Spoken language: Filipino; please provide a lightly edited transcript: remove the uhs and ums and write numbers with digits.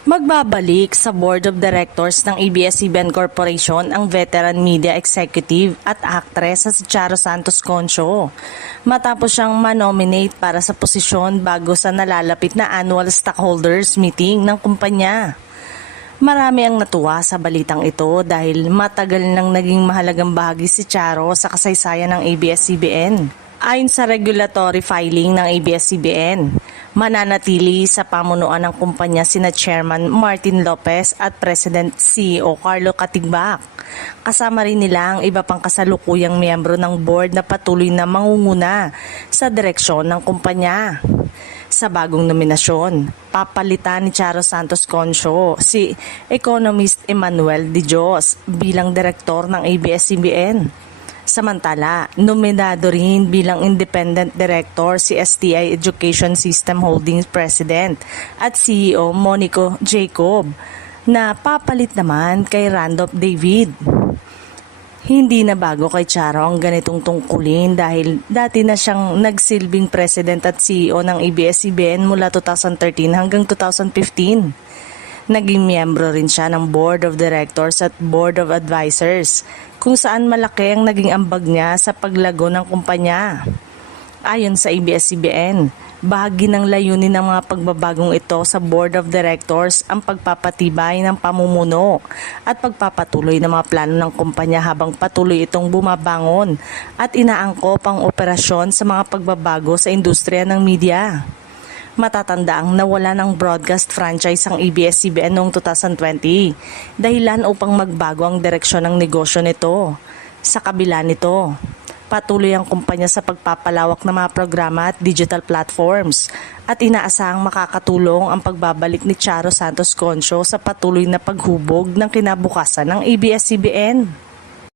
Magbabalik sa Board of Directors ng ABS-CBN Corporation ang veteran media executive at actress na si Charo Santos Concho matapos siyang manominate para sa posisyon bago sa nalalapit na annual stockholders meeting ng kumpanya. Marami ang natuwa sa balitang ito dahil matagal nang naging mahalagang bahagi si Charo sa kasaysayan ng ABS-CBN. Ayon sa regulatory filing ng ABS-CBN, mananatili sa pamunuan ng kumpanya sina Chairman Martin Lopez at President CEO Carlo Katigbak. Kasama rin nila ang iba pang kasalukuyang miyembro ng board na patuloy na mangunguna sa direksyon ng kumpanya. Sa bagong nominasyon, papalitan ni Charo Santos Concho si Economist Emmanuel De Dios bilang direktor ng ABS-CBN. Samantala, nominado rin bilang independent director si STI Education System Holdings President at CEO Monico Jacob na papalit naman kay Randolph David. Hindi na bago kay Charo ang ganitong tungkulin dahil dati na siyang nagsilbing president at CEO ng ABS-CBN mula 2013 hanggang 2015. Naging miyembro rin siya ng Board of Directors at Board of Advisors, kung saan malaki ang naging ambag niya sa paglago ng kumpanya. Ayon sa ABS-CBN, bahagi ng layunin ng mga pagbabagong ito sa Board of Directors ang pagpapatibay ng pamumuno at pagpapatuloy ng mga plano ng kumpanya habang patuloy itong bumabangon at inaangkop ang operasyon sa mga pagbabago sa industriya ng media. Matatandaang nawala ng broadcast franchise ang ABS-CBN noong 2020, dahilan upang magbago ang direksyon ng negosyo nito. Sa kabila nito, patuloy ang kumpanya sa pagpapalawak ng mga programa at digital platforms at inaasahang makakatulong ang pagbabalik ni Charo Santos Concho sa patuloy na paghubog ng kinabukasan ng ABS-CBN.